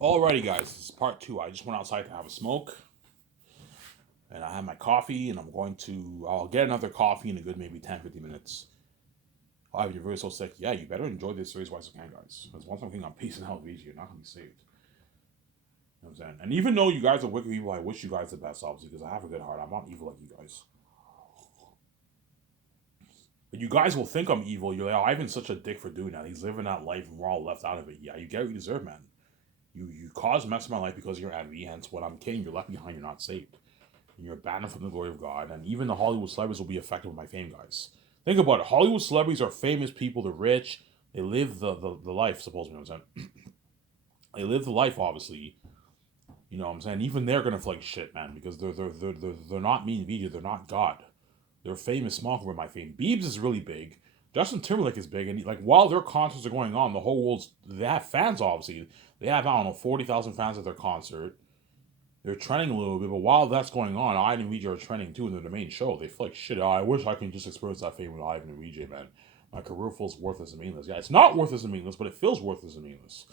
Alrighty, guys, this is part two. I just went outside to have a smoke, and I had my coffee, and I'll get another coffee in a good maybe 10, 15 minutes. Oh, if you're very so sick, yeah, you better enjoy this series while you can, guys. Because once I'm getting on peace and health, you're not going to be saved. You know what I'm saying? And even though you guys are wicked people, I wish you guys the best, obviously, because I have a good heart. I'm not evil like you guys. But you guys will think I'm evil. You're like, oh, Ivan's such a dick for doing that. He's living that life, and we're all left out of it. Yeah, you get what you deserve, man. You caused mess in my life because you're envy, hence what I'm kidding, you're left behind, you're not saved. And you're abandoned from the glory of God. And even the Hollywood celebrities will be affected with my fame, guys. Think about it. Hollywood celebrities are famous people, they're rich, they live the life, supposedly, you know what I'm saying? They live the life, obviously. You know what I'm saying? Even they're gonna feel shit, man, because they're not me and Vijay, they're not God. They're famous small for my fame. Biebs is really big. Justin Timberlake is big, and like while their concerts are going on, the whole world's they have fans. Obviously, they have I don't know 40,000 fans at their concert. They're trending a little bit, but while that's going on, Ivan and Vijay are trending too in their main show. They feel like shit. Oh, I wish I can just experience that fame with Ivan and Vijay, man. My career feels worthless and meaningless. Yeah, it's not worthless and meaningless, but it feels worthless and meaningless.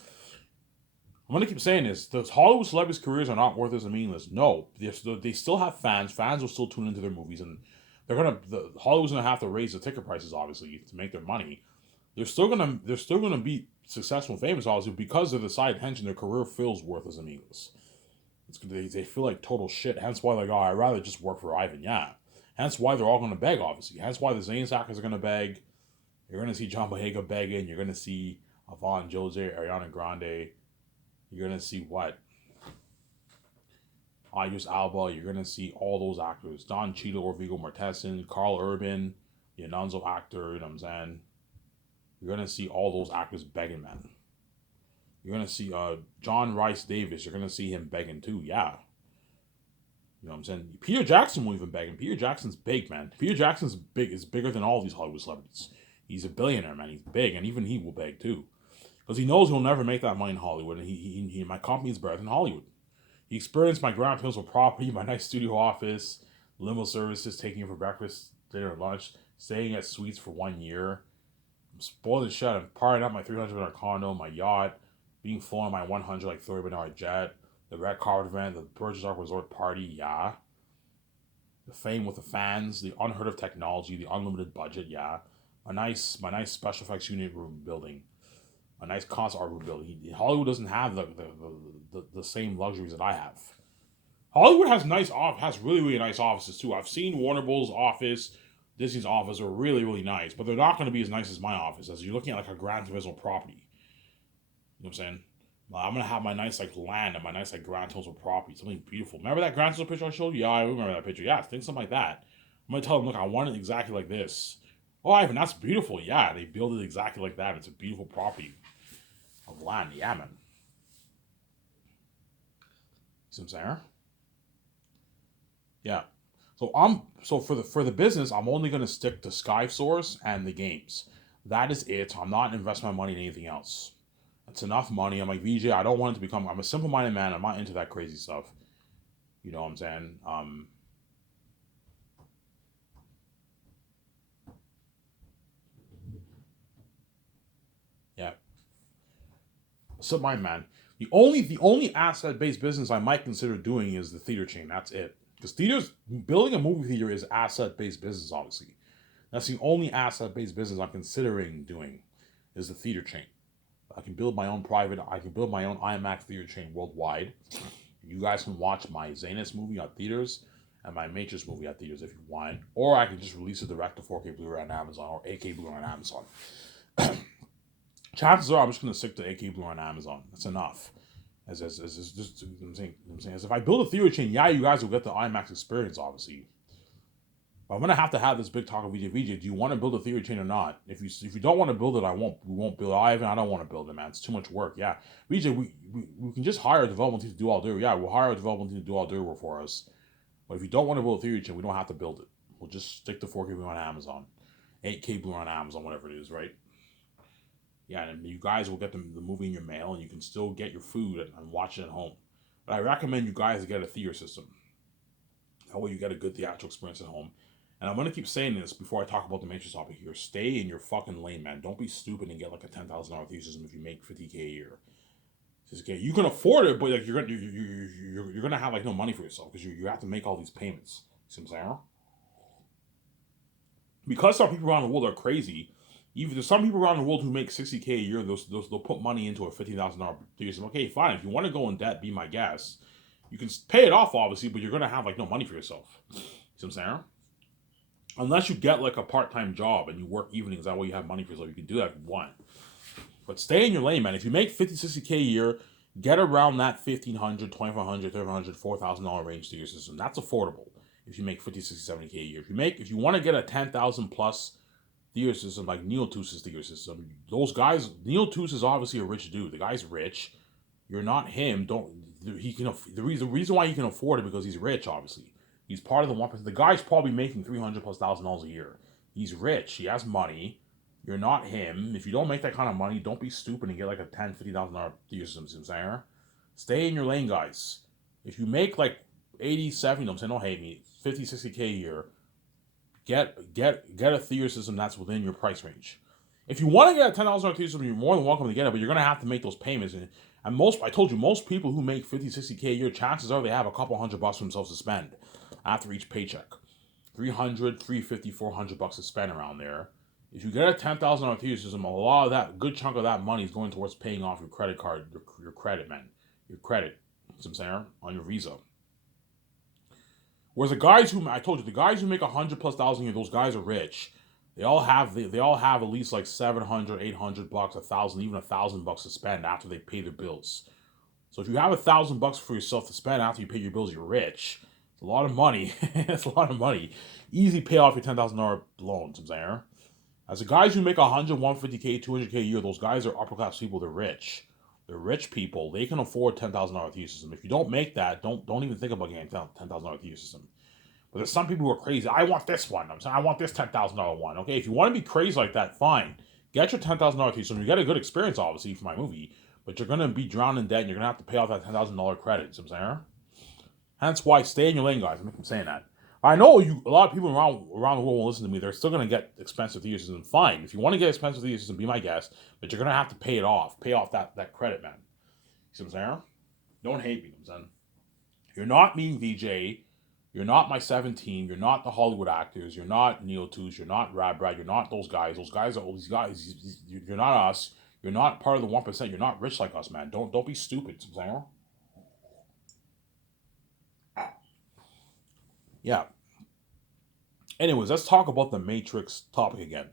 I'm gonna keep saying this. The Hollywood celebrities' careers are not worthless and meaningless. No, they still have fans. Fans will still tune into their movies, and Hollywood's gonna have to raise the ticket prices obviously to make their money. They're still gonna be successful and famous obviously because of the side attention. Their career feels worthless and meaningless. They feel like total shit. Hence why like, oh, I'd rather just work for Ivan. Yeah. Hence why they're all gonna beg obviously. Hence why the Zayn actors are gonna beg. You're gonna see John Boyega begging. You're gonna see Avant Jose, Ariana Grande. You're gonna see what? Idris Alba. You're gonna see all those actors. Don Cheadle or Viggo Mortensen, Carl Urban, the Anonzo actor. You know what I'm saying? You're gonna see all those actors begging, man. You're gonna see John Rice Davis. You're gonna see him begging too. Yeah. You know what I'm saying? Peter Jackson will even beg, and Peter Jackson's big, man. Peter Jackson's big is bigger than all these Hollywood celebrities. He's a billionaire, man. He's big, and even he will beg too, because he knows he'll never make that money in Hollywood. And my company's better than Hollywood. He experienced my ground principal property, my nice studio office, limo services, taking him for breakfast, dinner, and lunch, staying at suites for 1 year. I'm spoiled as shit. I'm partying up my $300 condo, my yacht, being flown on my 100 like $30 jet, the red carpet event, the Burgess Ark Resort party, yeah. The fame with the fans, the unheard of technology, the unlimited budget, yeah. My nice special effects unit room building, a nice concert art room building. Hollywood doesn't have the same luxuries that I have. Hollywood has really really nice offices too. I've seen Warner Bros. Office, Disney's office are really really nice, but they're not going to be as nice as my office. As you're looking at like a Grand Divisional property, you know what I'm saying? I'm gonna have my nice like land and my nice like Grand Total property, something beautiful. Remember that Grand Total picture I showed you? Yeah, I remember that picture. Yeah, think something like that. I'm gonna tell them, look, I want it exactly like this. Oh, Ivan, that's beautiful. Yeah, they build it exactly like that. It's a beautiful property of land. Yeah, man. See what I'm saying? Yeah. So for the business, I'm only gonna stick to Sky Source and the games. That is it. I'm not investing my money in anything else. That's enough money. I'm like VJ. I don't want it to become. I'm a simple-minded man. I'm not into that crazy stuff. You know what I'm saying? Yeah. So my man. The only asset based business I might consider doing is the theater chain. That's it. Because theaters building a movie theater is asset based business. Obviously, that's the only asset based business I'm considering doing is the theater chain. I can build my own private. I can build my own IMAX theater chain worldwide. You guys can watch my Zanus movie on theaters and my Matrix movie at theaters if you want, or I can just release it direct to 4K Blu-ray on Amazon or 8K Blu-ray on Amazon. Chances are I'm just gonna stick to 8K Blu-ray on Amazon. That's enough. As just I'm saying, as if I build a theater chain, yeah, you guys will get the IMAX experience, obviously. But I'm gonna have to have this big talk with VJ. Do you want to build a theater chain or not? If you don't want to build it, I won't. We won't build it. I don't want to build it, man. It's too much work. Yeah, VJ, we can just hire a development team to do all dirty. Yeah, we'll hire a development team to do all dirty work for us. But if you don't want to build a theater chain, we don't have to build it. We'll just stick to 4K Blue on Amazon, 8K Blue on Amazon, whatever it is, right? Yeah, and you guys will get the movie in your mail, and you can still get your food and watch it at home. But I recommend you guys get a theater system. That way you get a good theatrical experience at home. And I'm gonna keep saying this before I talk about the Matrix topic here. Stay in your fucking lane, man. Don't be stupid and get like a $10,000 theater system if you make 50K a year. Okay, you can afford it, but like you're gonna have like no money for yourself because you have to make all these payments. See what I'm saying? Because some people around the world are crazy. Even there's some people around the world who make 60K a year. They'll put money into a $50,000 thesis. Okay, fine. If you want to go in debt, be my guest. You can pay it off, obviously, but you're gonna have like no money for yourself. See what I'm saying? Unless you get like a part-time job and you work evenings, that way you have money for yourself. You can do that if you want. But stay in your lane, man. If you make 50, 60K a year, get around that $1,500, $2,500, $3,500, $4,000 range to your system. That's affordable if you make 50, 60, 70K a year. If you want to get a 10,000 plus theater system like Neil Tusa's theater system, those guys, Neil Tusa is obviously a rich dude. The guy's rich. You're not him. The reason why he can afford it because he's rich, obviously. He's part of the 1%. The guy's probably making $300,000+ a year. He's rich. He has money. You're not him. If you don't make that kind of money, don't be stupid and get like a $10,000, $50,000 theater system. Stay in your lane, guys. If you make like 80, 70, I'm saying don't hate me, 50, 60K a year, get a theater system that's within your price range. If you want to get a $10,000 theater system, you're more than welcome to get it, but you're gonna have to make those payments. And I told you, most people who make 50, 60K a year, chances are they have a couple $100 for themselves to spend after each paycheck. $300, $350, $400 to spend around there. If you get a $10,000 theater system, a lot of that, good chunk of that money is going towards paying off your credit card, your credit, man. Your credit, you know what I'm saying, on your Visa. Whereas I told you, the guys who make $100,000+ a year, those guys are rich. They all have at least like $700, $800, $1,000, even $1,000 to spend after they pay their bills. So if you have $1,000 for yourself to spend after you pay your bills, you're rich. It's a lot of money. It's a lot of money. Easy pay off your $10,000 loans, I'm saying. As the guys who make 100, 150K, 200K a year, those guys are upper class people. They're rich. They're rich people. They can afford $10,000 theater system. If you don't make that, don't even think about getting $10,000 theater system. But there's some people who are crazy. I want this one. I'm saying I want this $10,000 one. Okay, if you want to be crazy like that, fine. Get your $10,000 theater system. You get a good experience, obviously, for my movie. But you're gonna be drowned in debt, and you're gonna have to pay off that $10,000 credit. You know what I'm saying? Hence why stay in your lane, guys. I'm saying that. I know a lot of people around the world will listen to me. They're still going to get expensive theater system. Fine. If you want to get expensive theater system, be my guest. But you're going to have to pay it off. Pay off that credit, man. You see what I'm saying? Don't hate me, I'm saying. You're not me, Vijay. You're not my 17. You're not the Hollywood actors. You're not Neil Tush. You're not Brad. You're not those guys. Those guys are all these guys. You're not us. You're not part of the 1%. You're not rich like us, man. Don't be stupid. You see what I'm saying? Yeah. Anyways, let's talk about the Matrix topic again.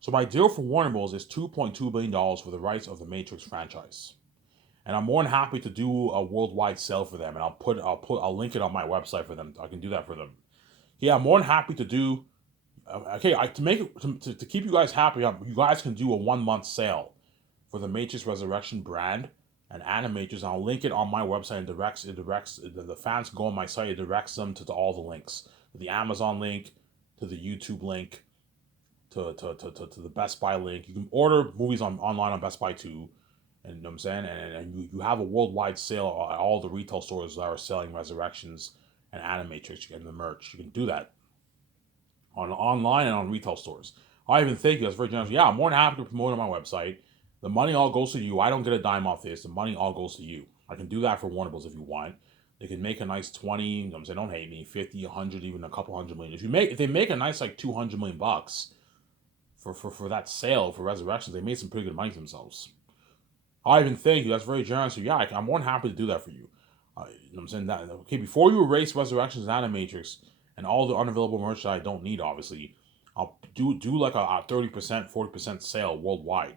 So my deal for Warner Bros. Is $2.2 billion for the rights of the Matrix franchise. And I'm more than happy to do a worldwide sale for them. And I'll link it on my website for them. I can do that for them. Yeah, I'm more than happy to do. To keep you guys happy, you guys can do a 1-month sale for the Matrix Resurrection brand and Animatrix. And I'll link it on my website. The fans go on my site. It directs them to all the links. To the Amazon link, to the YouTube link, to the Best Buy link. You can order movies online on Best Buy too. And you know what I'm saying? And you have a worldwide sale at all the retail stores that are selling Resurrections and Animatrix and the merch. You can do that online and on retail stores. I even think that's very generous. Yeah, I'm more than happy to promote it on my website. The money all goes to you. I don't get a dime off this. The money all goes to you. I can do that for Warner Bros. If you want. They can make a nice 20, you know what I'm saying, don't hate me, 50, 100, even a couple $100 million. If they make a nice like $200 million for that sale for Resurrections, they made some pretty good money for themselves. I even thank you. That's very generous. So yeah, I'm more than happy to do that for you. You know what I'm saying? Okay, before you erase Resurrections and Animatrix and all the unavailable merch that I don't need, obviously, I'll do like a 30%, 40% sale worldwide.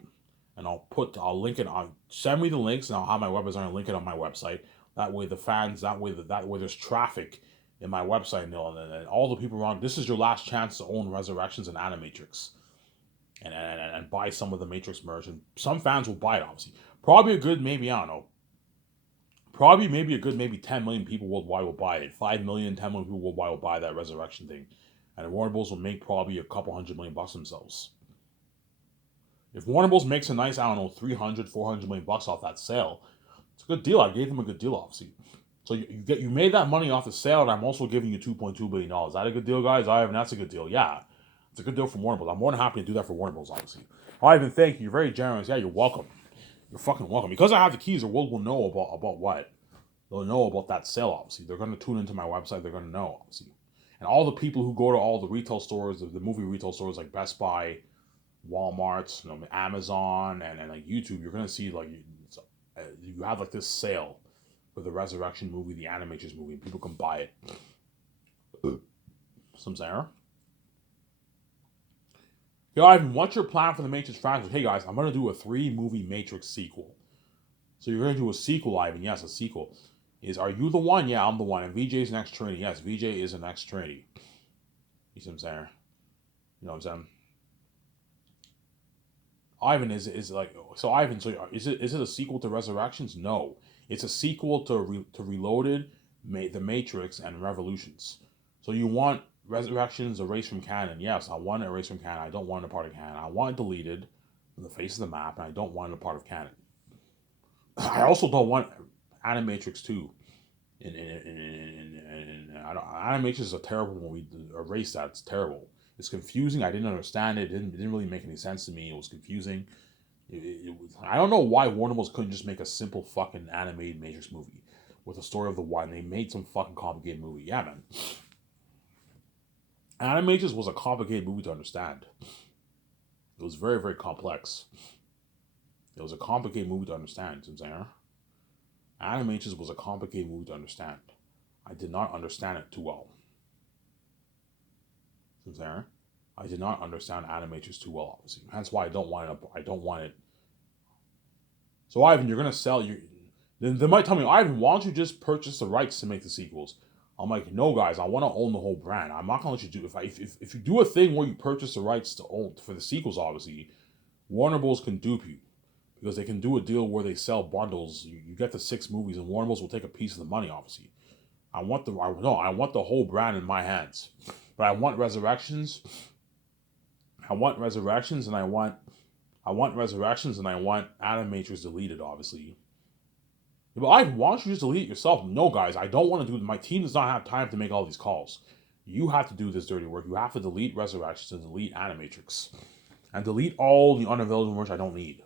And I'll link it on, send me the links and I'll have my web designer link it on my website. That way the fans, that way there's traffic in my website and all the people around. This is your last chance to own Resurrections and Animatrix. And buy some of the Matrix merch. And some fans will buy it, obviously. Probably a good, maybe, I don't know. Probably maybe a good, maybe 10 million people worldwide will buy it. 5 million, 10 million people worldwide will buy that Resurrection thing. And Warner Bros. Will make probably a couple $100 million themselves. If Warner Bros. Makes a nice, I don't know, 300, 400 million bucks off that sale, it's a good deal. I gave them a good deal, obviously. So you made that money off the sale, and I'm also giving you $2.2 billion. Is that a good deal, guys? That's a good deal. Yeah. It's a good deal for Warner Bros. I'm more than happy to do that for Warner Bros. Obviously. Ivan, thank you. You're very generous. Yeah, you're welcome. You're fucking welcome. Because I have the keys, the world will know about what? They'll know about that sale, obviously. They're going to tune into my website. They're going to know, obviously. And all the people who go to all the retail stores, the movie retail stores like Best Buy, Walmart, Amazon, and like YouTube, you're going to see like you have like this sale for the Resurrection movie, the Animatrix movie, and people can buy it. Some saying, yo, Ivan, what's your plan for the Matrix franchise? Hey guys, I'm going to do a 3-movie Matrix sequel. So you're going to do a sequel, Ivan. Yes, a sequel. Are you the one? Yeah, I'm the one. And Vijay's next Trinity. Yes, Vijay is the next Trinity. You see what I'm saying? You know what I'm saying? Ivan is like, so Ivan, so is it a sequel to Resurrections? No. It's a sequel to Reloaded, The Matrix, and Revolutions. So you want Resurrections erased from canon? Yes, I want it erased from canon. I don't want it a part of canon. I want it deleted from the face of the map, and I don't want it a part of canon. I also don't want Animatrix 2. Animatrix is a terrible movie. Erase that. It's terrible. It's confusing. I didn't understand it. It didn't really make any sense to me. It was confusing. I don't know why Warner Bros. Couldn't just make a simple fucking animated Matrix movie with the story of the one. They made some fucking complicated movie. Yeah, man. Animatrix was a complicated movie to understand. It was very, very complex. It was a complicated movie to understand, you know what I'm saying? Animatrix was a complicated movie to understand. I did not understand it too well. You know what I'm saying? I did not understand Animatrix too well, obviously. Hence why I don't want it. So Ivan, you're gonna sell your. They might tell me, Ivan, why don't you just purchase the rights to make the sequels? I'm like, no, guys, I want to own the whole brand. I'm not gonna let you do if you do a thing where you purchase the rights to own for the sequels, obviously, Warner Bros. Can dupe you. Because they can do a deal where they sell bundles. You get the 6 movies, and Warner Bros. Will take a piece of the money, obviously. I want the whole brand in my hands. But I want Resurrections. And I want Resurrections, and I want Animatrix deleted, obviously. But why don't you just delete it yourself? No, guys, I don't want to do it. My team does not have time to make all these calls. You have to do this dirty work. You have to delete Resurrections and delete Animatrix. And delete all the unavailable merch I don't need.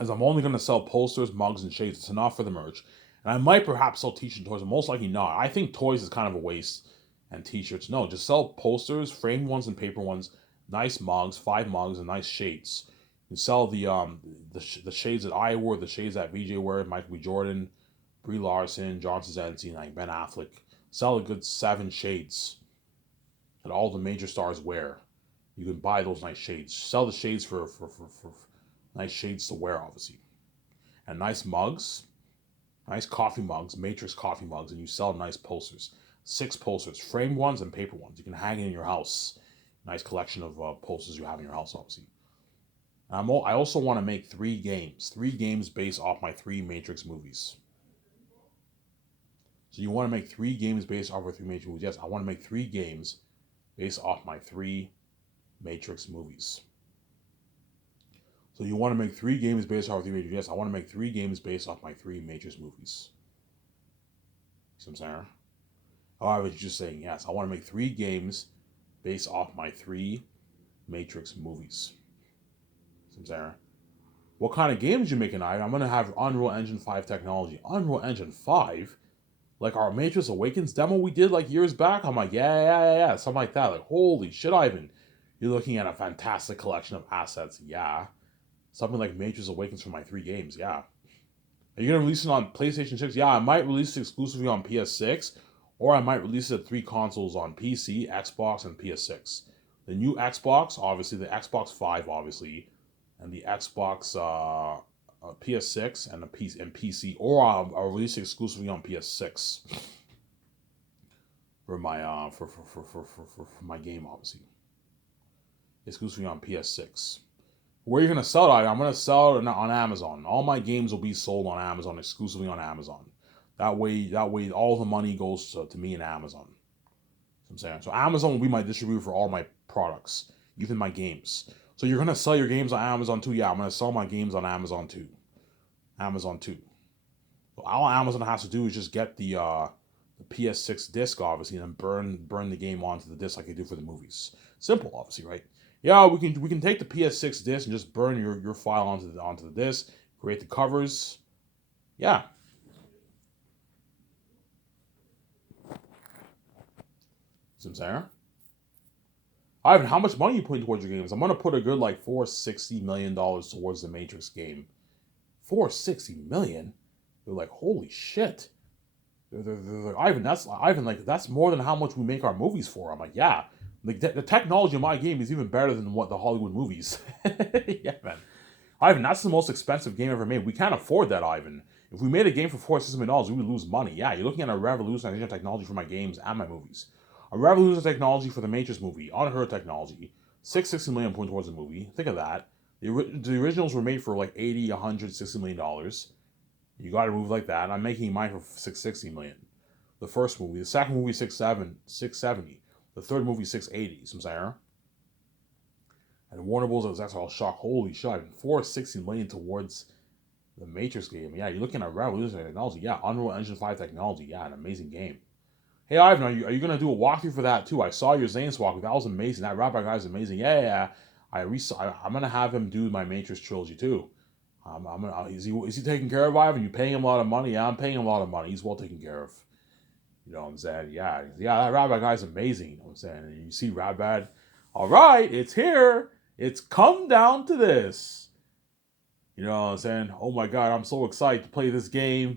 As I'm only going to sell posters, mugs, and shades. It's enough for the merch. And I might perhaps sell t-shirts and toys, but most likely not. I think toys is kind of a waste. And t-shirts, no. Just sell posters, framed ones and paper ones, nice mugs, 5 mugs, and nice shades. You sell the shades that I wore, the shades that Vijay wore, Michael B. Jordan, Brie Larson, John Krasinski, like Ben Affleck. Sell a good 7 shades that all the major stars wear. You can buy those nice shades. Sell the shades for nice shades to wear, obviously. And nice mugs. Nice coffee mugs. Matrix coffee mugs. And you sell nice posters. 6 posters. Framed ones and paper ones. You can hang it in your house. Nice collection of posters you have in your house, obviously. And I also want to make 3 games. 3 games based off my 3 Matrix movies. So you want to make 3 games based off of 3 Matrix movies? Yes, I want to make 3 games based off my 3 Matrix movies. So you want to make 3 games based off 3 Matrix? Yes, I want to make 3 games based off my 3 Matrix movies. See what I'm saying? However, you're just saying yes. I want to make 3 games based off my 3 Matrix movies. See what I'm saying? What kind of games you making, Ivan? I'm going to have Unreal Engine 5 technology. Unreal Engine 5? Like our Matrix Awakens demo we did like years back? I'm like, yeah. Something like that. Like, holy shit, Ivan. You're looking at a fantastic collection of assets. Yeah. Something like Matrix Awakens for my 3 games. Yeah. Are you going to release it on PlayStation 6? Yeah, I might release it exclusively on PS6. Or I might release it at 3 consoles on PC, Xbox, and PS6. The new Xbox, obviously. The Xbox 5, obviously. And the Xbox PS6 and PC. Or I'll release it exclusively on PS6. For my for my game, obviously. Exclusively on PS6. Where are you going to sell it? I'm going to sell it on Amazon. All my games will be sold on Amazon, exclusively on Amazon. That way, all the money goes to me and Amazon. You know what I'm saying? So Amazon will be my distributor for all my products, even my games. So you're going to sell your games on Amazon too? Yeah, I'm going to sell my games on Amazon too. So all Amazon has to do is just get the PS6 disc, obviously, and then burn the game onto the disc like they do for the movies. Simple, obviously, right? Yeah, we can take the PS6 disc and just burn your file onto the disc, create the covers. Yeah. See what I'm saying? Ivan, how much money are you putting towards your games? I'm gonna put a good like $460 million towards the Matrix game. 460 million? They're like, holy shit. They're like, Ivan, like that's more than how much we make our movies for. I'm like, yeah. Like the technology in my game is even better than what the Hollywood movies. Yeah, man. Ivan, that's the most expensive game ever made. We can't afford that, Ivan. If we made a game for $460 million, we would lose money. Yeah, you're looking at a revolutionization of technology for my games and my movies. A revolution of technology for the Matrix movie, unheard technology. $660 million point towards the movie. Think of that. The originals were made for like 80, $160 million. You got to move like that. I'm making mine for $660 million. The first movie, the second movie, 670. The third movie, 680. Some saying. And Warner Bros. That's all shocked. Holy shit! $460 million towards the Matrix game. Yeah, you're looking at revolutionary technology. Yeah, Unreal Engine 5 technology. Yeah, an amazing game. Hey Ivan, are you gonna do a walkthrough for that too? I saw your Zane's walkthrough. That was amazing. That Rabbi guy is amazing. Yeah. I'm gonna have him do my Matrix trilogy too. Is he taken care of, Ivan? You paying him a lot of money? Yeah, I'm paying him a lot of money. He's well taken care of. You know what I'm saying? Yeah. That Rabbi guy's amazing. You know what I'm saying? And you see Rabbi. All right, it's here. It's come down to this. You know what I'm saying? Oh my God, I'm so excited to play this game.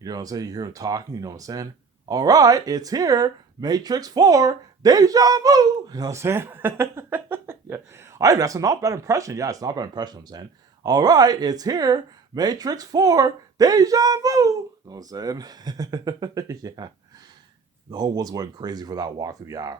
You know what I'm saying? You hear him talking. You know what I'm saying? All right, it's here. Matrix 4, Deja Vu. You know what I'm saying? Yeah. All right, that's a not bad impression. Yeah, it's not bad impression, I'm saying. All right, it's here. Matrix 4, Deja Vu. You know what I'm saying? Yeah. The whole world's going crazy for that walkthrough. Yeah.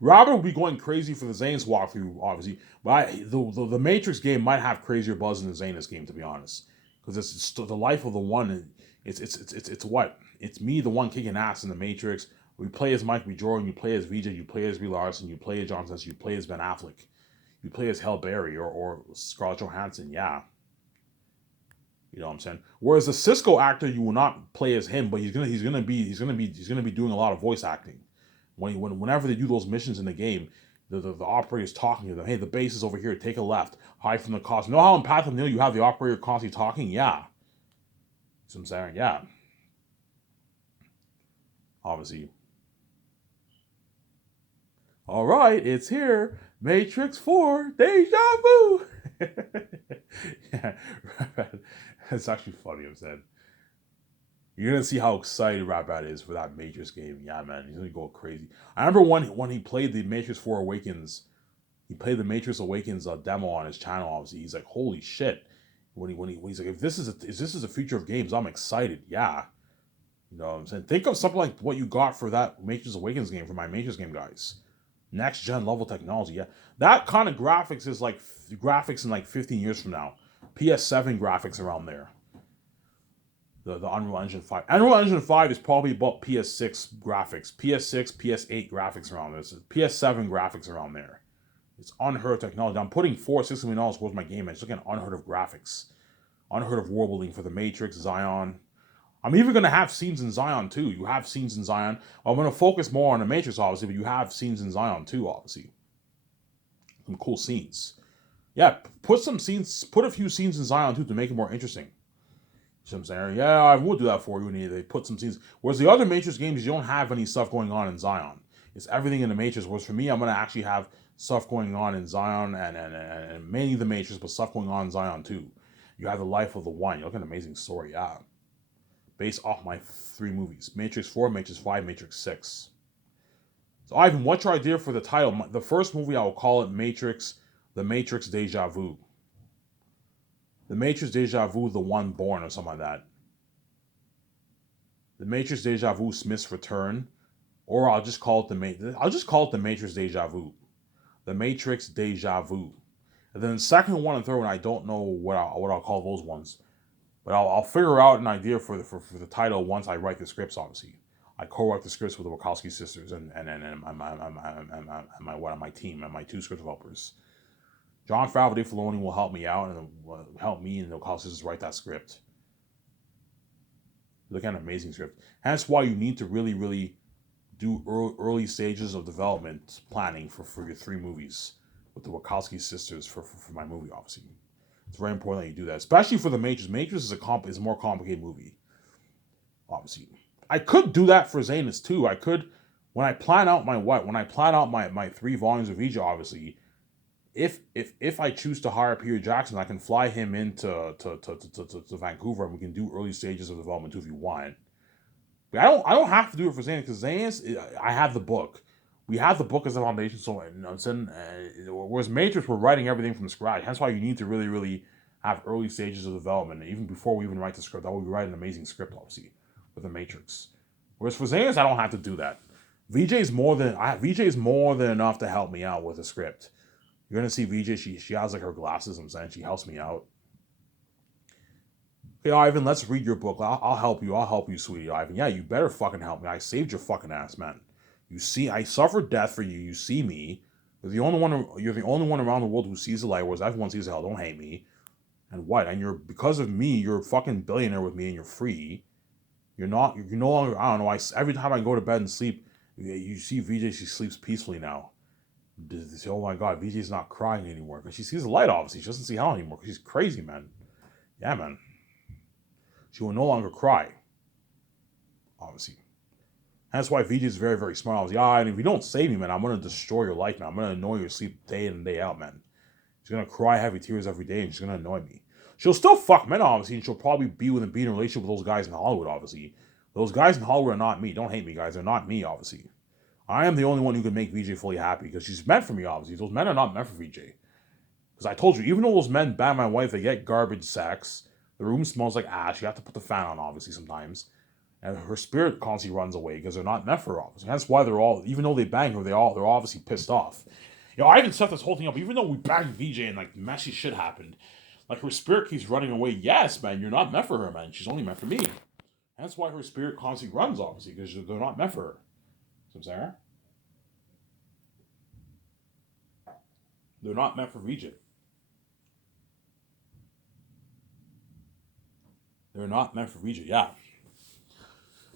Robert will be going crazy for the Zane's walkthrough, obviously. But the Matrix game might have crazier buzz than the Zane's game, to be honest. Because it's the life of the one. It's what? It's me, the one kicking ass in the Matrix. We play as Mike B. Jordan, you play as Vijay, you play as Brie Larson, you play as John Cena, you play as Ben Affleck, you play as Halle Berry or Scarlett Johansson, yeah. You know what I'm saying? Whereas the Cisco actor, you will not play as him, but he's gonna be doing a lot of voice acting. Whenever they do those missions in the game, the operator's talking to them. Hey, the base is over here. Take a left. Hide from the cops. You know how in Path of Neo you have the operator constantly talking? Yeah. So I'm saying, yeah. Obviously. All right, it's here. Matrix 4, Deja Vu. Yeah, it's actually funny. I'm saying. You're gonna see how excited Rabat is for that Matrix game. Yeah, man, he's gonna go crazy. I remember when he played the Matrix 4 Awakens. He played the Matrix Awakens demo on his channel. Obviously, he's like, "Holy shit!" He's like, "If this is a future of games, I'm excited." Yeah, you know what I'm saying. Think of something like what you got for that Matrix Awakens game for my Matrix game guys. Next gen level technology. Yeah, that kind of graphics is like graphics in like 15 years from now. PS7 graphics around there. The Unreal Engine 5. Unreal Engine 5 is probably about PS6 graphics. PS6, PS8 graphics around there. So PS7 graphics around there. It's unheard of technology. I'm putting $460 million towards my game, and it's looking at unheard of graphics. Unheard of world building for the Matrix, Zion. I'm even going to have scenes in Zion too. You have scenes in Zion. I'm going to focus more on the Matrix, obviously, but you have scenes in Zion too, obviously. Some cool scenes. Yeah, put a few scenes in Zion too to make it more interesting. You know what I'm saying? Yeah, I would do that for you. They put some scenes. Whereas the other Matrix games, you don't have any stuff going on in Zion. It's everything in the Matrix. Whereas for me, I'm going to actually have stuff going on in Zion and mainly the Matrix, but stuff going on in Zion too. You have the life of the one. You look at an amazing story, yeah. Based off my 3 movies. Matrix 4, Matrix 5, Matrix 6. So Ivan, what's your idea for the title? The first movie, I will call it Matrix, The Matrix Deja Vu. The Matrix Deja Vu, The One Born, or something like that. The Matrix Deja Vu, Smith's Return, or I'll just call it the Matrix Deja Vu. The Matrix Deja Vu. And then the second one and third one, I don't know what I'll call those ones, but I'll figure out an idea for the title once I write the scripts. Obviously, I co-write the scripts with the Wachowski sisters and my team and my 2 script developers. John Favreau, Dave Filoni will help me out and help me and the Wachowski sisters write that script. Look at an amazing script. Hence why you need to really, really do early stages of development planning for your 3 movies. with the Wachowski sisters for my movie, obviously. It's very important that you do that, especially for the Matrix. Matrix is a more complicated movie, obviously. I could do that for Zanus too. I could, when I plan out my 3 volumes of Vijay, obviously, if I choose to hire Peter Jackson, I can fly him into to Vancouver and we can do early stages of development too if you want. But I don't have to do it for Zanus because Zanus, I have the book. We have the book as a foundation, so whereas Matrix, we're writing everything from scratch. Hence why you need to really, really have early stages of development. And even before we even write the script, I will be writing an amazing script, obviously, with the Matrix. Whereas for Zanus, I don't have to do that. Vijay is more than enough to help me out with the script. You're gonna see Vijay. She has like her glasses. I'm saying she helps me out. Hey Ivan, let's read your book. I'll help you. I'll help you, sweetie Ivan. Yeah, you better fucking help me. I saved your fucking ass, man. You see, I suffered death for you. You see me. You're the only one around the world who sees the light, whereas everyone sees hell. Don't hate me. And what? And because of me, you're a fucking billionaire with me, and you're free. You're no longer. I don't know. Every time I go to bed and sleep, you see Vijay. She sleeps peacefully now. Oh my God, Vijay's not crying anymore because she sees the light. Obviously, she doesn't see hell anymore because she's crazy, man. Yeah, man. She will no longer cry. Obviously. That's why Vijay is very, very smart. Yeah, and if you don't save me, man, I'm going to destroy your life, man. I'm going to annoy your sleep day in and day out, man. She's going to cry heavy tears every day, and she's going to annoy me. She'll still fuck men, obviously, and she'll probably be in a relationship with those guys in Hollywood, obviously. Those guys in Hollywood are not me. Don't hate me, guys. They're not me, obviously. I am the only one who can make Vijay fully happy, because she's meant for me, obviously. Those men are not meant for Vijay. Because I told you, even though those men bang my wife, they get garbage sex. The room smells like ash. You have to put the fan on, obviously, sometimes. And her spirit constantly runs away because they're not meant for her, obviously. That's why they're all, even though they bang her, they're obviously pissed off. I even set this whole thing up. Even though we banged Vijay and like messy shit happened, like her spirit keeps running away. Yes, man, you're not meant for her, man. She's only meant for me. That's why her spirit constantly runs, obviously, because they're not meant for her. See what I'm saying? They're not meant for Vijay. They're not meant for Vijay, yeah.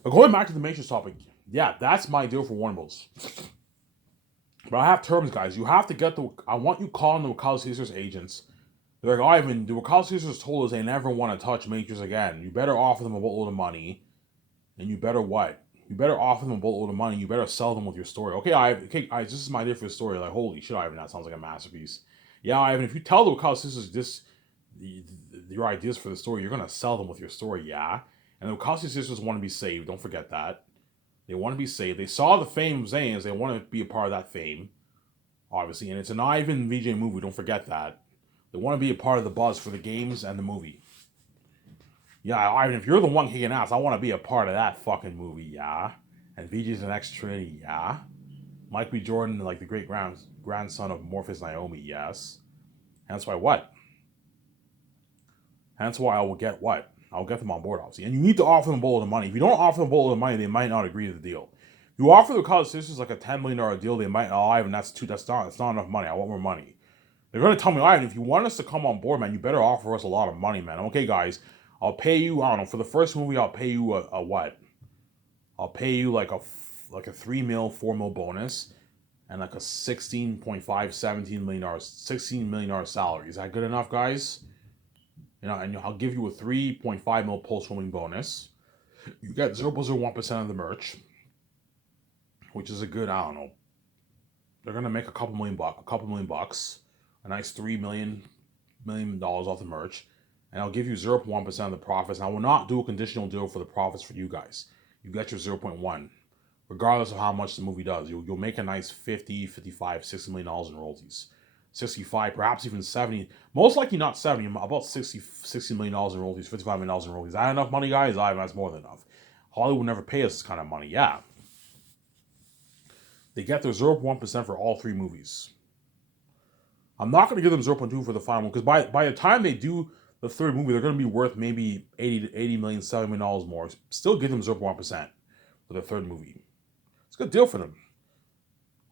But going back to the Matrix topic, yeah, that's my deal for Warner Bros. But I have terms, guys. You have to get I want you calling the Wachowski sisters agents. They're like, Ivan, the Wachowski sisters told us they never want to touch Matrix again. You better offer them a boatload of money. And you better what? You better offer them a boatload of money. You better sell them with your story. Okay, Ivan, this is my idea for the story. Like, holy shit, Ivan, that sounds like a masterpiece. Yeah, Ivan, if you tell the Wachowski sisters your ideas for the story, you're going to sell them with your story, yeah? And the Wachowski sisters want to be saved. Don't forget that. They want to be saved. They saw the fame of Zane's. They want to be a part of that fame, obviously. And it's an Ivan Vijay movie. Don't forget that. They want to be a part of the buzz for the games and the movie. Yeah, Ivan, if you're the one kicking ass, I want to be a part of that fucking movie, yeah? And Vijay's an next Trinity, yeah? Mike B. Jordan, like the great grandson of Morpheus Naomi, yes? And that's why what? That's why I will get what? I'll get them on board, obviously. And you need to offer them a bowl of money. If you don't offer them a bowl of money, they might not agree to the deal. If you offer the College Sisters like a $10 million deal, they might, Ivan, that's not enough money. I want more money. They're going to tell me, Ivan, if you want us to come on board, man, you better offer us a lot of money, man. Okay, guys, I'll pay you, I don't know, for the first movie, I'll pay you a what? I'll pay you like a $3 million, $4 million bonus, and like a $16 million salary. Is that good enough, guys? And I'll give you a $3.5 million post-filming bonus. You get 0.01% of the merch, which is a good, I don't know. They're gonna make a couple million bucks, a nice $3 million off the merch, and I'll give you 0.1% of the profits. And I will not do a conditional deal for the profits for you guys. You get your 0.1, regardless of how much the movie does. You'll make a nice 50, 55, $60 million in royalties. 65, perhaps even 70, most likely not 70, about $60 million in royalties, $55 million in royalties. Is that enough money, guys? That's more than enough. Hollywood never pay us this kind of money, yeah. They get their 0.1% for all 3 movies. I'm not going to give them 0.2 for the final one, because by the time they do the 3rd movie, they're going to be worth maybe $80 million, $70 million more. Still give them 0.1% for the 3rd movie. It's a good deal for them.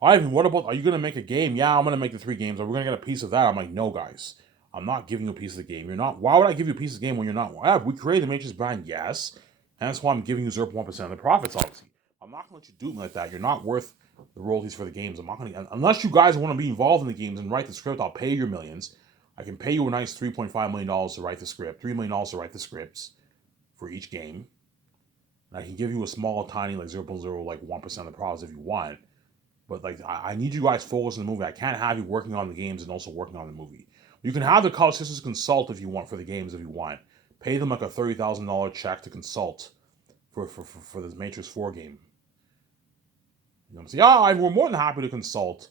Ivan, what about, are you going to make a game? Yeah, I'm going to make the 3 games. Are we going to get a piece of that? I'm like, no, guys. I'm not giving you a piece of the game. You're not. Why would I give you a piece of the game when you're not? Yeah, we created the Matrix brand, yes. And that's why I'm giving you 0.1% of the profits, obviously. I'm not gonna let you do me like that. You're not worth the royalties for the games. I'm not gonna, unless you guys want to be involved in the games and write the script. I'll pay your millions. I can pay you a nice $3.5 million to write the script, $3 million to write the scripts for each game. And I can give you a small, tiny, like 0.0, like 1% of the profits if you want. But like, I need you guys focused on the movie. I can't have you working on the games and also working on the movie. You can have the college sisters consult if you want for the games if you want. Pay them like a $30,000 check to consult for this Matrix 4 game. You know what I'm saying? Yeah, we're more than happy to consult.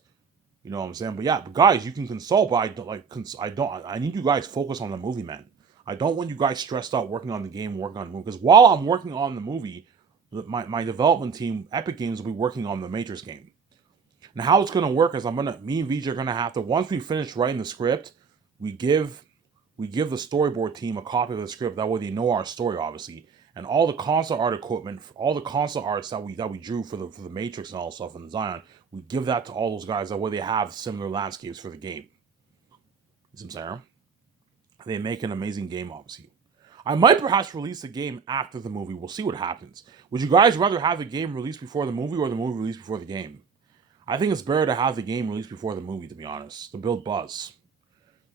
You know what I'm saying? But yeah, but guys, you can consult, but I need you guys focused on the movie, man. I don't want you guys stressed out working on the game, working on the movie. Because while I'm working on the movie, my development team, Epic Games, will be working on the Matrix game. And how it's gonna work is me and Vijay are gonna have to, once we finish writing the script, we give the storyboard team a copy of the script. That way they know our story, obviously. And all the concept art equipment, all the concept arts that we drew for the Matrix and all stuff in Zion, we give that to all those guys. That way they have similar landscapes for the game. You see what I'm saying? They make an amazing game, obviously. I might perhaps release the game after the movie. We'll see what happens. Would you guys rather have the game released before the movie or the movie released before the game? I think it's better to have the game released before the movie, to be honest, to build buzz.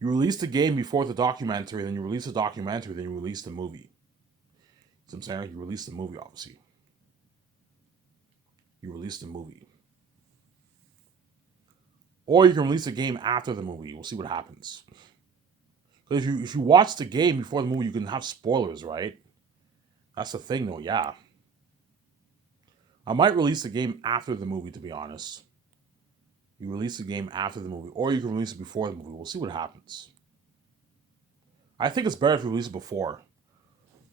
You release the game before the documentary, then you release the documentary, then you release the movie. You know what I'm saying? You release the movie, obviously. You release the movie. Or you can release the game after the movie. We'll see what happens. Because if you watch the game before the movie, you can have spoilers, right? That's the thing, though, yeah. I might release the game after the movie, to be honest. You release the game after the movie, or you can release it before the movie. We'll see what happens. I think it's better if you release it before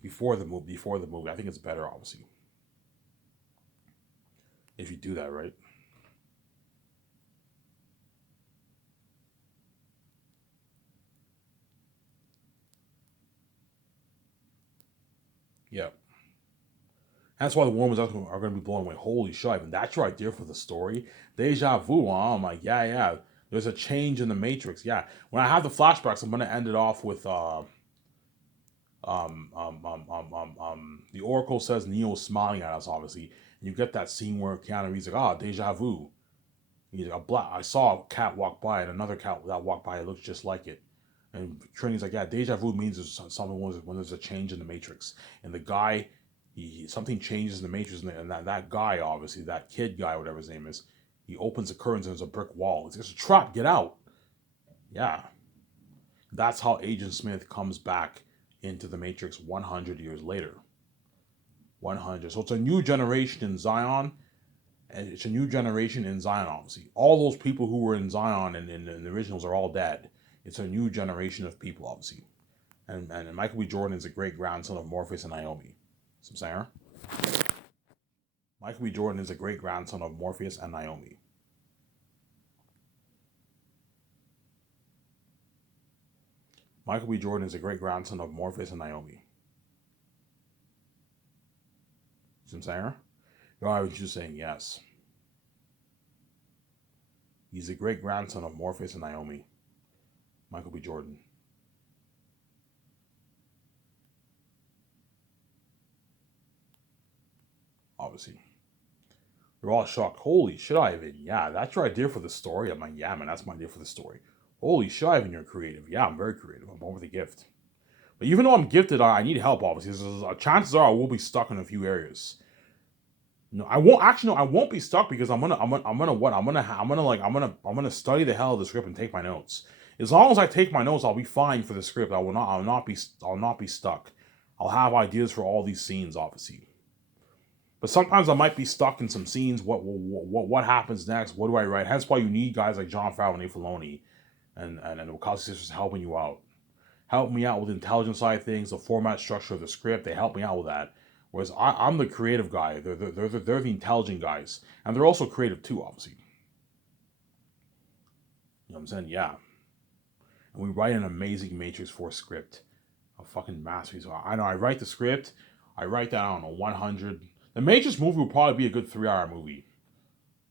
the movie. I think it's better, obviously, if you do that, right? Yeah. That's why the Warmers are going to be blown away. Holy shit! And that's your idea for the story. Deja vu. Huh? I'm like, yeah. There's a change in the Matrix. Yeah. When I have the flashbacks, I'm going to end it off with the Oracle says Neo's smiling at us, obviously, and you get that scene where Keanu Reeves like, deja vu. He's like, I saw a cat walk by, and another cat that walked by. It looks just like it. And Trinity's like, yeah, deja vu means there's something when there's a change in the Matrix, and the guy. Something changes in the Matrix, and that guy, obviously, that kid guy, whatever his name is, he opens the curtains and there's a brick wall. It's a trap. Get out. Yeah. That's how Agent Smith comes back into the Matrix 100 years later. 100. So it's a new generation in Zion. And it's a new generation in Zion, obviously. All those people who were in Zion and in the originals are all dead. It's a new generation of people, obviously. And Michael B. Jordan is a great-grandson of Morpheus and Naomi. Some singer. Michael B. Jordan is a great-grandson of Morpheus and Naomi. Michael B. Jordan is a great-grandson of Morpheus and Naomi. Some singer? I was just saying yes. He's a great-grandson of Morpheus and Naomi. Michael B. Jordan. Obviously. They're all shocked. Holy shit, Ivan. Yeah, that's your idea for the story. I'm like, yeah, man, that's my idea for the story. Holy shit, Ivan, you're creative. Yeah, I'm very creative. I'm born with a gift. But even though I'm gifted, I need help, obviously. Chances are I will be stuck in a few areas. No, I won't. Actually, no, I won't be stuck because I'm gonna study the hell of the script and take my notes. As long as I take my notes, I'll be fine for the script. I'll not be stuck. I'll have ideas for all these scenes, obviously. But sometimes I might be stuck in some scenes. What happens next? What do I write? Hence why you need guys like Jon Favreau and Dave Filoni and the Wachowski sisters helping you out. Help me out with the intelligence side of things, the format structure of the script. They help me out with that. Whereas I'm the creative guy. They're the intelligent guys. And they're also creative too, obviously. You know what I'm saying? Yeah. And we write an amazing Matrix 4 script. A fucking masterpiece. I know I write the script. I write that on a 100. The Matrix movie will probably be a good 3-hour movie.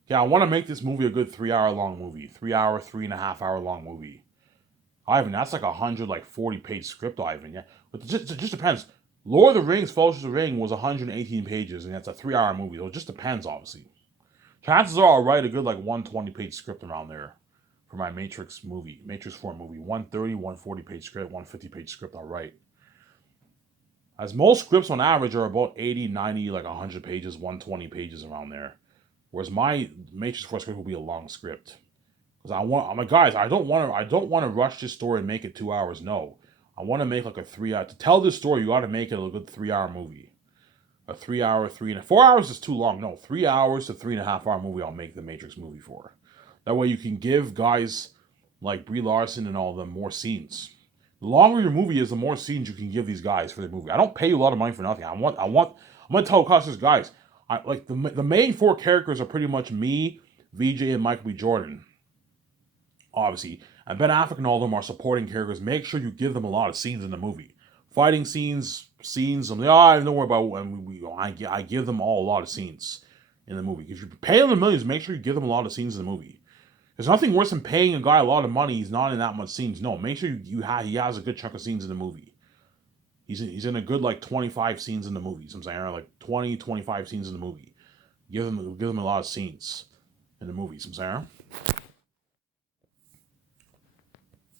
Yeah, I want to make this movie a good 3-hour long movie. 3.5 hour long movie. Ivan, that's like 140 page script, Ivan. Yeah, but it just depends. Lord of the Rings, Fellowship of the Ring was 118 pages, and it's a 3-hour movie. So it just depends, obviously. Chances are I'll write a good like 120-page script around there for my Matrix movie, Matrix 4 movie. 130, 140-page script, 150-page script I'll write. As most scripts on average are about 80, 90, like 100 pages, 120 pages around there. Whereas my Matrix 4 script will be a long script. Because I'm like, guys, I don't want to rush this story and make it 2 hours. No. I want to make like a 3 hour, to tell this story, you got to make it a good 3-hour movie. A 3 hour, 4 hours is too long. No, 3 hours to 3.5 hour movie I'll make the Matrix movie for. That way you can give guys like Brie Larson and all of them more scenes. The longer your movie is, the more scenes you can give these guys for the movie. I don't pay you a lot of money for nothing. I'm gonna tell customers, guys, the main 4 characters are pretty much me, Vijay, and Michael B. Jordan. Obviously, and Ben Affleck and all of them are supporting characters. Make sure you give them a lot of scenes in the movie, fighting scenes. I don't worry about. And I give them all a lot of scenes in the movie. If you pay them the millions, make sure you give them a lot of scenes in the movie. There's nothing worse than paying a guy a lot of money. He's not in that much scenes. No, make sure he has a good chunk of scenes in the movie. He's in a good like 25 scenes in the movie. So I'm saying like 20, 25 scenes in the movie. Give them a lot of scenes in the movie. So I'm saying.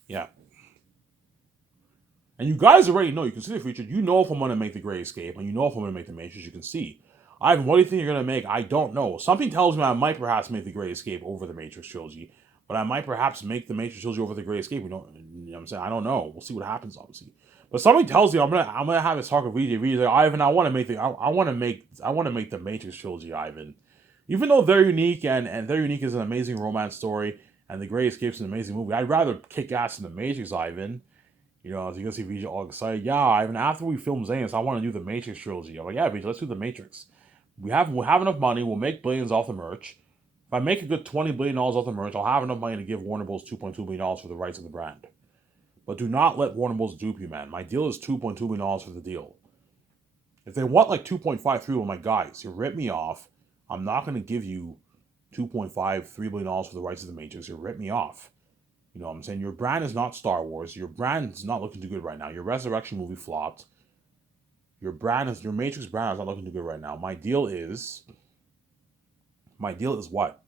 Yeah. And you guys already know, you can see the future. You know if I'm going to make the Great Escape, and you know if I'm going to make the Matrix, you can see. Ivan, what do you think you're going to make? I don't know. Something tells me I might perhaps make the Great Escape over the Matrix trilogy, but I might perhaps make the Matrix trilogy over the Great Escape. You know what I'm saying? I don't know. We'll see what happens, obviously. But something tells me I'm gonna have this talk with Vijay. Vijay's like, Ivan, I want to make the Matrix trilogy, Ivan. Even though They're Unique and They're Unique is an amazing romance story, and The Great Escape is an amazing movie, I'd rather kick ass in the Matrix, Ivan. You know, as you can see Vijay all excited. Yeah, Ivan, after we film Zanus, I want to do the Matrix trilogy. I'm like, yeah, Vijay, let's do the Matrix. We'll have enough money. We'll make billions off the merch. If I make a good $20 billion off the merch, I'll have enough money to give Warner Bros. $2.2 billion for the rights of the brand. But do not let Warner Bros. Dupe you, man. My deal is $2.2 billion for the deal. If they want like 2.53, I'm like, guys, you rip me off. I'm not going to give you $2.5, $3 billion for the rights of the Matrix. You rip me off. You know what I'm saying? Your brand is not Star Wars. Your brand is not looking too good right now. Your Resurrection movie flopped. Your Matrix brand is not looking too good right now. My deal is what?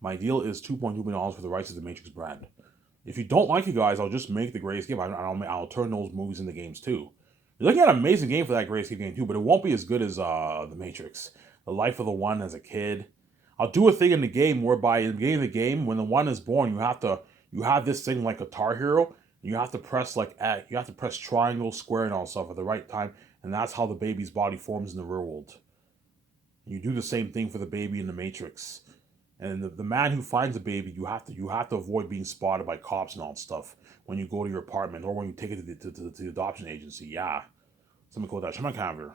My deal is $2.2 billion for the rights of the Matrix brand. If you don't like it, guys, I'll just make the Great Escape. I'll turn those movies into games too. You're looking at an amazing game for that Great Escape game too, but it won't be as good as the Matrix. The life of the One as a kid. I'll do a thing in the game whereby in the beginning of the game, when the One is born, you have this thing like Guitar Hero. You have to press triangle, square, and all stuff at the right time, and that's how the baby's body forms in the real world. You do the same thing for the baby in the Matrix. And the man who finds the baby, you have to avoid being spotted by cops and all that stuff when you go to your apartment or when you take it to the adoption agency. Yeah, something called that. Shema Canver.